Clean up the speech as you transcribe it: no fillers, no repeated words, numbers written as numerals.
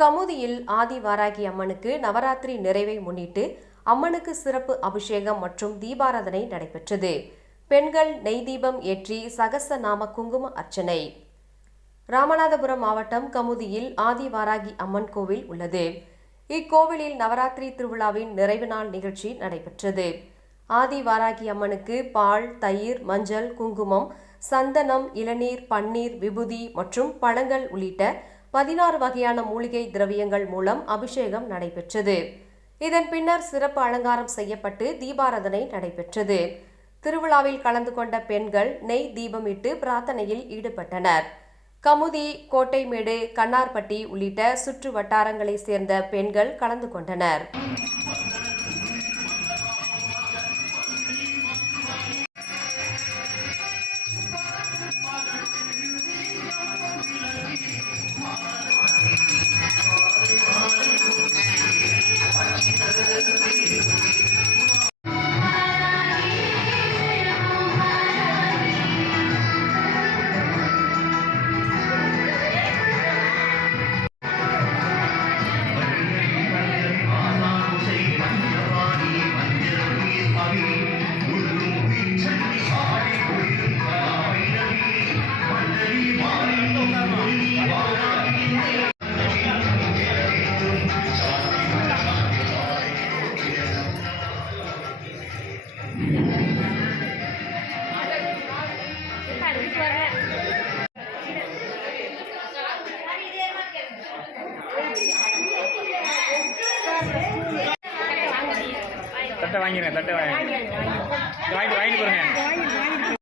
கமுதியில் ஆதிவாராகி அம்மனுக்கு நவராத்திரி நிறைவை முன்னிட்டு அம்மனுக்கு சிறப்பு அபிஷேகம் மற்றும் தீபாராதனை நடைபெற்றது. பெண்கள் நெய் தீபம் ஏற்றி சகஸ்ரநாம குங்கும அர்ச்சனை. ராமநாதபுரம் மாவட்டம் கமுதியில் ஆதிவாராகி அம்மன் கோவில் உள்ளது. இக்கோவிலில் நவராத்திரி திருவிழாவின் நிறைவு நாள் நிகழ்ச்சி நடைபெற்றது. ஆதிவாராகி அம்மனுக்கு பால், தயிர், மஞ்சள், குங்குமம், சந்தனம், இளநீர், பன்னீர், விபூதி மற்றும் பழங்கள் உள்ளிட்ட 16 வகையான மூலிகை திரவியங்கள் மூலம் அபிஷேகம் நடைபெற்றது. இதன் பின்னர் சிறப்பு அலங்காரம் செய்யப்பட்டு தீபாராதனை நடைபெற்றது. திருவிழாவில் கலந்து கொண்ட பெண்கள் நெய் தீபமிட்டு பிரார்த்தனையில் ஈடுபட்டனர். கமுதி, கோட்டைமேடு, கண்ணார்பட்டி உள்ளிட்ட சுற்று வட்டாரங்களைச் சேர்ந்த பெண்கள் கலந்து கொண்டனர். தட்டை வாங்கிடுறேன், தட்டை வாங்கிட்டு போறேன்.